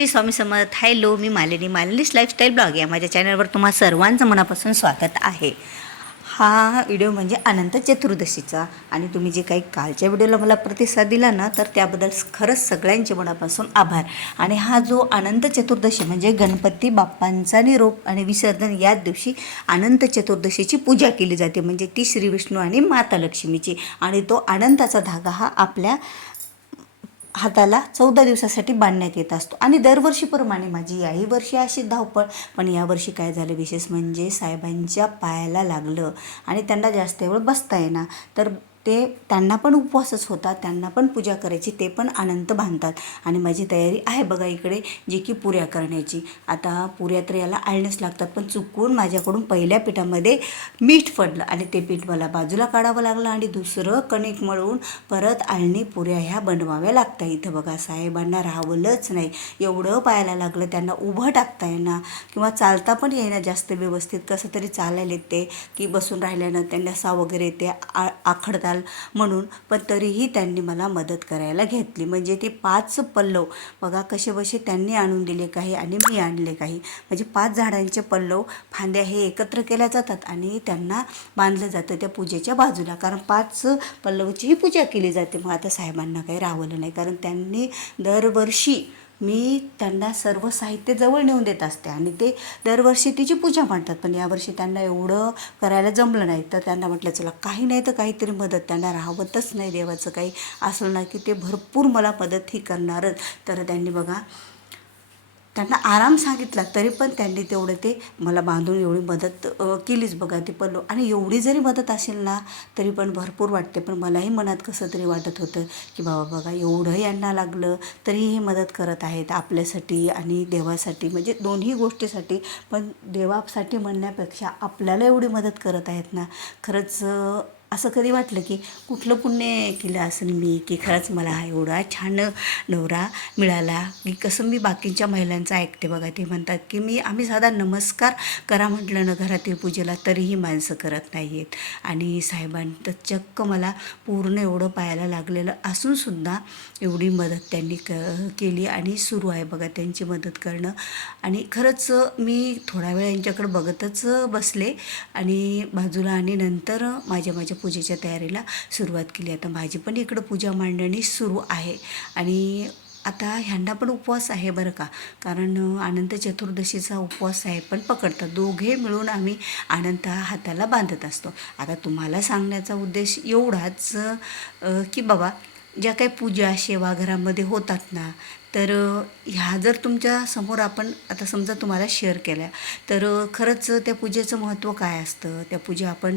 Shri Swami Samarth hello मी Malini Malini's lifestyle blog या माझ्या चॅनलवर तुम्हा सर्वांचं मनापासून स्वागत आहे. हा व्हिडिओ म्हणजे अनंत चतुर्दशीचा आणि तुम्ही जे काही कालच्या व्हिडिओला मला प्रतिसाद दिला ना तर त्याबद्दल खरंच सगळ्यांचे मनापासून आभार. आणि हा जो अनंत चतुर्दशी म्हणजे गणपती बाप्पांचा निरोप आणि विसर्जन याच दिवशी अनंत चतुर्दशीची पूजा केली जाते. म्हणजे ती श्री विष्णू आणि माता लक्ष्मीची. आणि तो अनंताचा धागा हा आपल्या हाताला चौदा दिवसासाठी बांधण्यात येत असतो. आणि दरवर्षीप्रमाणे माझी याही वर्षी अशी धावपळ. पण यावर्षी काय झालं? विशेष म्हणजे साहेबांच्या पायाला लागलं. आणि त्यांना जास्त वेळ बसता येणार. तर ते त्यांना पण उपवासच होता त्यांना पण पूजा करायची ते पण अनंत बांधतात. आणि माझी तयारी आहे बघा इकडे जी की पुऱ्या करण्याची. आता पुऱ्या तर याला आळणंच लागतात पण चुकून माझ्याकडून पहिल्या पिठामध्ये मीठ पडलं आणि ते पीठ मला बाजूला काढावं लागलं आणि दुसरं कणिक मळून परत आळणी पुऱ्या ह्या बनवाव्या लागतात. इथं बघा साहेबांना राहावलंच नाही. एवढं पायाला लागलं त्यांना उभं टाकता येणार किंवा चालता पण येईना जास्त व्यवस्थित. कसं तरी चालायला येते की बसून राहिल्यानं त्यांना सा वगैरे येते आ आखडताल म्हणून पण तरीही त्यांनी मला मदत करायला घेतली. म्हणजे ते पाच पल्लव बघा कसे बसे त्यांनी आणून दिले काही आणि मी आणले काही. म्हणजे पाच झाडांचे पल्लव फांद्या हे एकत्र केल्या जातात आणि त्यांना बांधलं जातं त्या पूजेच्या बाजूला. कारण पाच पल्लवचीही पूजा केली जाते. मग आता साहेबांना काही राहवलं नाही. कारण त्यांनी दरवर्षी मी त्यांना सर्व साहित्य जवळ नेऊन देत असते आणि ते दरवर्षी तिची पूजा मांडतात. पण यावर्षी त्यांना एवढं करायला जमलं नाही. तर त्यांना म्हटलं चला काही नाही तर काहीतरी मदत. त्यांना राहवतच नाही देवाचं काही. असलं ना की ते भरपूर मला मदत ही करणारच. तर त्यांनी बघा त्यांना आराम सांगितला तरी पण त्यांनी तेवढं ते मला बांधून एवढी मदत केलीच बघा ती पल्लू आणि एवढी जरी मदत असेल ना तरी पण भरपूर वाटते. पण मलाही मनात कसं तरी वाटत होतं की बाबा बघा एवढं यांना लागलं तरी हे मदत करत आहेत आपल्यासाठी आणि देवासाठी. म्हणजे दोन्ही गोष्टीसाठी पण देवासाठी म्हणण्यापेक्षा आपल्याला एवढी मदत करत आहेत ना खरंच असं कधी वाटलं की कुठलं पुण्य केलं असेल मी की खरंच मला हा एवढा छान नवरा मिळाला? की कसं मी बाकीच्या महिलांचं ऐकते बघा ते म्हणतात की मी आम्ही साधा नमस्कार करा म्हटलं ना घरातील पूजेला तरीही माणसं करत नाही आहेत आणि साहेबांचं चक्क मला पूर्ण एवढं पायाला लागलेलं असूनसुद्धा एवढी मदत त्यांनी क केली आणि सुरू आहे बघा त्यांची मदत करणं. आणि खरंच मी थोडा वेळ यांच्याकडे बघतच बसले आणि बाजूला आणि नंतर माझ्या माझ्या पूजेच्या तयारीला सुरुवात केली. आता माझी पण इकडं पूजा मांडणी सुरू आहे. आणि आता ह्यांना पण उपवास आहे बरं का. कारण अनंत चतुर्दशीचा उपवास आहे पण पकडतात. दोघे मिळून आम्ही अनंत हाताला बांधत असतो. आता तुम्हाला सांगण्याचा उद्देश एवढाच की बाबा ज्या काही पूजा सेवाघरामध्ये होतात ना तर ह्या जर तुमच्यासमोर आपण आता समजा तुम्हाला शेअर केल्या तर खरंच त्या पूजेचं महत्त्व काय असतं? त्या पूजा आपण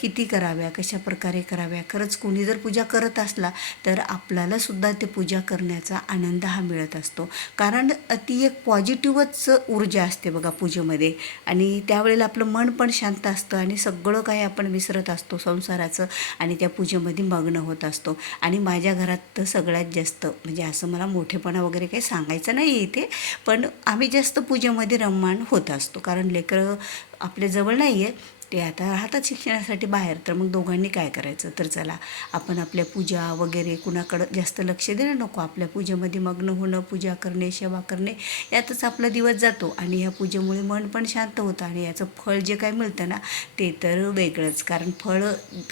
किती कराव्या? कशा प्रकारे कराव्या? खरंच कोणी जर पूजा करत असला तर आपल्यालासुद्धा ते पूजा करण्याचा आनंद हा मिळत असतो. कारण ती एक पॉझिटिव्हच ऊर्जा असते बघा पूजेमध्ये. आणि त्यावेळेला आपलं मन पण शांत असतं आणि सगळं काही आपण विसरत असतो संसाराचं आणि त्या पूजेमध्ये मग्न होत असतो. आणि माझ्या घरात तर सगळ्यात जास्त म्हणजे असं मला मोठेपणा वगैरे काही सांगायचं नाही इथे. पण आम्ही जास्त पूजेमध्ये रममाण होत असतो. कारण लेकरं आपल्या जवळ नाही आहे ते आता राहतात शिक्षणासाठी बाहेर. तर मग दोघांनी काय करायचं? तर चला आपण आपल्या पूजा वगैरे कुणाकडं जास्त लक्ष देणं नको. आपल्या पूजेमध्ये मग्न होणं पूजा करणे सेवा करणे यातच आपला दिवस जातो. आणि ह्या पूजेमुळे मन पण शांत होतं आणि याचं फळ जे काय मिळतं ना ते तर वेगळंच. कारण फळ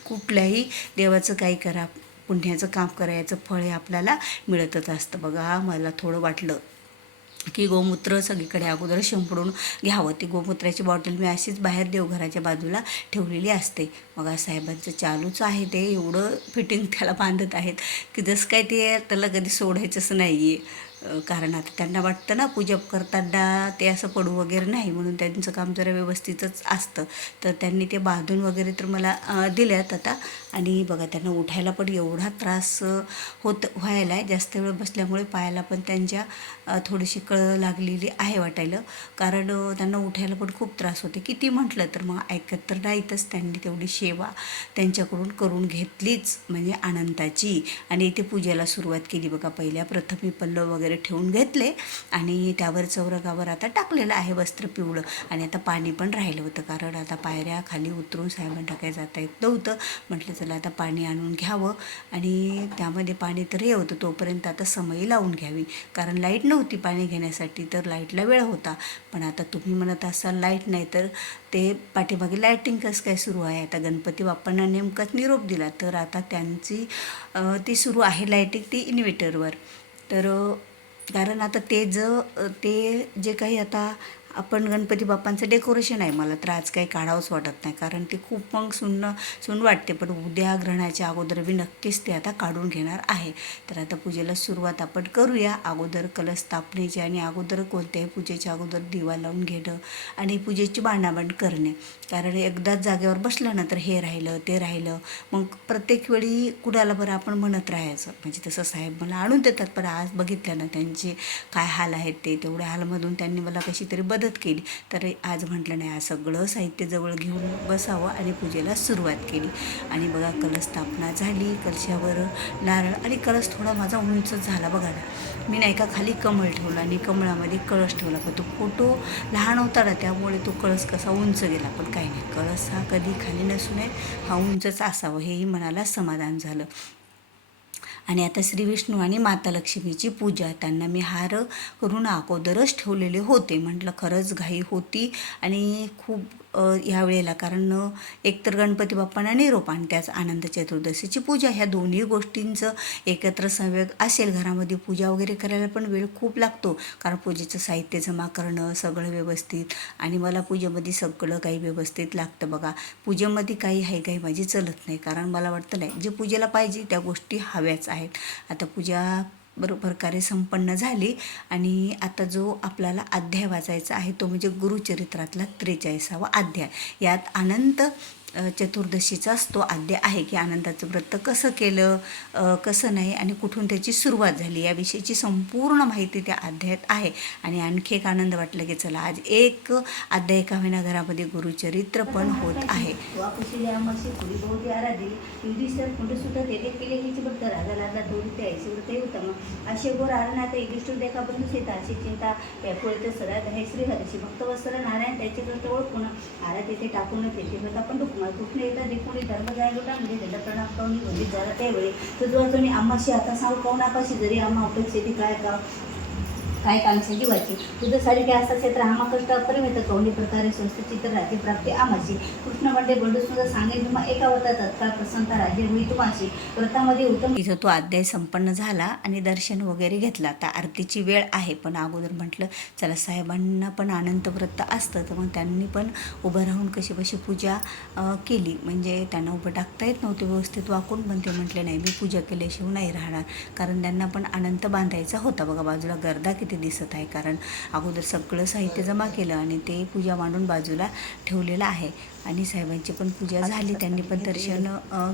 कुठल्याही देवाचं काही करा पुण्याचं काम करायचं फळ हे आपल्याला मिळतच असतं. बघा मला थोडं वाटलं की गोमूत्र सगळीकडे अगोदर शिंपडून घ्यावं. ती गोमूत्राची बॉटल मी अशीच बाहेर देवघराच्या बाजूला ठेवलेली असते. मग साहेबांचं चालूच आहे ते. एवढं फिटिंग त्याला बांधत आहेत की जसं काय ते त्याला कधी सोडायचंच नाही आहे कारण आता त्यांना वाटतं ना पूजा करताना ते असं पडू वगैरे नाही म्हणून त्यांचं काम जरा व्यवस्थितच असतं. तर त्यांनी ते बांधून वगैरे तर मला दिल्यात आता. आणि बघा त्यांना उठायला पण एवढा त्रास होत व्हायला आहे. जास्त वेळ बसल्यामुळे पायाला पण त्यांच्या थोडीशी कळ लागलेली आहे वाटायला. कारण त्यांना उठायला पण खूप त्रास होते. किती म्हटलं तर मग ऐकत तर नाहीतच त्यांनी तेवढी सेवा त्यांच्याकडून करून घेतलीच म्हणजे आनंदाची. आणि इथे पूजेला सुरुवात केली बघा. पहिल्या प्रथम पल्लव वगैरे वगैरे ठेवून घेतले आणि त्यावर चौरगावर आता टाकलेलं आहे वस्त्र पिवळं. आणि आता पाणी पण राहिलं होतं कारण आता पायऱ्या खाली उतरून साहेबांना काय जाता येत नव्हतं. म्हटलं चला आता पाणी आणून घ्यावं. आणि त्यामध्ये पाणी तर हे होतं तोपर्यंत आता समयी लावून घ्यावी. कारण लाइट नव्हती पाणी घेण्यासाठी तर लाईटला वेळ होता. पण आता तुम्ही म्हणत असाल लाइट नाही तर ते पाठीमागे लाईटिंग कसं काय सुरू आहे? आता गणपती बाप्पांना नेमकाच निरोप दिला. तर आता त्यांची ती सुरू आहे लाईटिंग ती इन्व्हर्टरवर तर कारण आता ते ज ते जे काही आता आपण गणपती बाप्पांचं डेकोरेशन आहे. मला तर आज काही काढावंच वाटत नाही. कारण ते खूप मग सुन्न सुन वाटते. पण उद्या ग्रहणाच्या अगोदर मी नक्कीच ते आता काढून घेणार आहे. तर आता पूजेला सुरुवात आपण करूया. अगोदर कलश स्थापनेची आणि अगोदर कोणत्याही पूजेच्या अगोदर दिवा लावून घेणं आणि पूजेची बांधाबांड करणे. कारण एकदाच जागेवर बसलं ना तर हे राहिलं ते राहिलं. मग प्रत्येक वेळी कुणाला बरं आपण म्हणत राहायचं? म्हणजे तसं साहेब मला आणून देतात पण आज बघितलं ना त्यांचे काय हाल आहेत ते तेवढ्या हालमधून त्यांनी मला कशी तरी मदत केली. तर आज म्हटलं नाही आज सगळं साहित्य जवळ घेऊन बसावं आणि पूजेला सुरुवात केली. आणि बघा कलश स्थापना झाली कलशावर नारळ आणि कलश थोडा माझा उंच झाला बघा ना. मी नाही का खाली कमळ ठेवला आणि कमळामध्ये कळस ठेवला पण तो फोटो लहान होता ना त्यामुळे तो कळस कसा उंच गेला. पण काही नाही कळस हा कधी खाली नसू नये हा उंचच असावं हेही मनाला समाधान झालं. आणि आता श्री विष्णू आणि माता लक्ष्मीची पूजा. त्यांना मी हार करून अगोदरच ठेवलेले होते. म्हटलं खरंच घाई होती आणि खूप ह्या वेळेला. कारण एकतर गणपती बाप्पांना निरोप आणि त्याच आनंद चतुर्दशीची पूजा. ह्या दोन्ही गोष्टींचं एकत्र संवेग असेल. घरामध्ये पूजा वगैरे करायला पण वेळ खूप लागतो. कारण पूजेचं साहित्य जमा करणं सगळं व्यवस्थित. आणि मला पूजेमध्ये सगळं काही व्यवस्थित लागतं बघा. पूजेमध्ये काही आहे काही माझी चलत नाही. कारण मला वाटतं नाही जे पूजेला पाहिजे त्या गोष्टी हव्याच आहेत. आता पूजा बरोबर प्रकारे संपन्न झाली आणि आता जो आपल्याला अध्याय वाचायचा आहे तो म्हणजे गुरुचरित्रातला त्रेचाळीसावा अध्याय. यात अनंत चतुर्दशीचाच तो अध्याय आहे की आनंदाचं व्रत कसं केलं कसं नाही आणि कुठून त्याची सुरुवात झाली याविषयीची संपूर्ण माहिती त्या अध्यायात आहे. आणि आणखी एक आनंद वाटलं की चला आज एक अध्याय का होईना घरामध्ये गुरुचरित्र पण होत आहे. वापुशिल्यामशी कुडी बहुती आराधिली युधिष्ठिर कुंडसुत तेथे केले हिची भक्त राजा लाजा दोरी ते ऐसे व्रते उत्तम असे गोर आरणात युधिष्ठिर देखा बंधू सीता अशी चिंता व्याकुळित सदा हे श्री हरीशी भक्तवत्सल नारायण त्याचे व्रत ओळखून आरा तेथे टाकून तेथे व्रत आपण कुठले येतात देखून धर्म जायला म्हणजे त्याला प्रणाम करून घरी झाला त्यावेळी तुझं तुम्ही आम्हाशी आता सांग कोण आपाशी जरी आम्हा अपेक्षेची काय का काय कामसे जीवाची तुझं सारी काय असता क्षेत्र आम्हा कष्ट अपरिमित कवडी प्रकारे स्वस्त चित्र राज्य प्राप्ती आमाची कृष्ण म्हणजे बंडू सुद्धा सांगेल तुम्हा एका व्रता तत्काळ प्रसन्नता राज्य होई तुम्हाशी. व्रतामध्ये उत्तम इथं तो अध्याय संपन्न झाला आणि दर्शन वगैरे घेतलं. आता आरतीची वेळ आहे पण अगोदर म्हटलं चला साहेबांना पण अनंत व्रत असतं. तर मग त्यांनी पण उभं राहून कशी कशी पूजा केली. म्हणजे त्यांना उभं टाकता येत नव्हते व्यवस्थित वाकून. पण ते म्हटले नाही मी पूजा केल्याशिवाय नाही राहणार. कारण त्यांना पण अनंत बांधायचा होता. बघा बाजूला गर्दा किती दिसत आहे. कारण अगोदर सगळं साहित्य जमा केलं आणि ते पूजा मांडून बाजूला ठेवलेलं आहे. आणि साहेबांची पण पूजा झाली त्यांनी पण दर्शन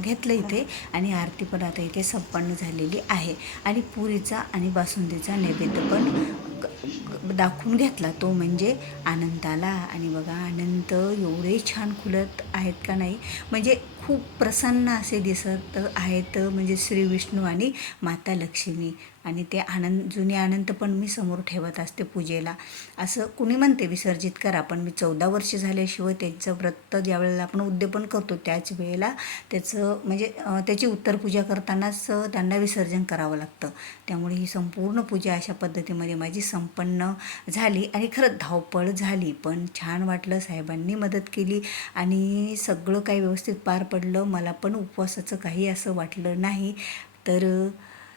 घेतलं इथे आणि आरती पण आता इथे संपन्न झालेली आहे. आणि पुरीचा आणि बासुंदीचा नैवेद्य पण दाखवून घेतला. तो म्हणजे आनंदाला. आणि बघा आनंद एवढे छान खुलत आहेत का नाही? म्हणजे खूप प्रसन्न असे दिसत आहेत. म्हणजे श्री विष्णू आणि माता लक्ष्मी. आणि ते आनंद जुने आनंद पण मी समोर ठेवत असते पूजेला. असं कुणी म्हणते विसर्जित करा. पण मी चौदा वर्ष झाल्याशिवाय त्यांचं व्रत ज्या वेळेला आपण उद्यापन करतो त्याच वेळेला त्याचं म्हणजे त्याची उत्तर पूजा करतानाच त्यांना विसर्जन करावं लागतं. त्यामुळे ही संपूर्ण पूजा अशा पद्धतीमध्ये माझी संपन्न झाली आणि खरंच धावपळ झाली. पण छान वाटलं साहेबांनी मदत केली आणि सगळं काही व्यवस्थित पार पडलं. मला पण उपवासाचं काही असं वाटलं नाही. तर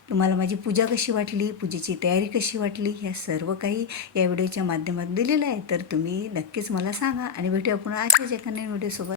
तुम्हाला माझी पूजा कशी वाटली? पूजेची तयारी कशी वाटली? ह्या सर्व काही या व्हिडिओच्या माध्यमात दिलेलं आहे तर तुम्ही नक्कीच मला सांगा आणि भेटूया पुन्हा अशाच एका नवीन व्हिडिओसोबत.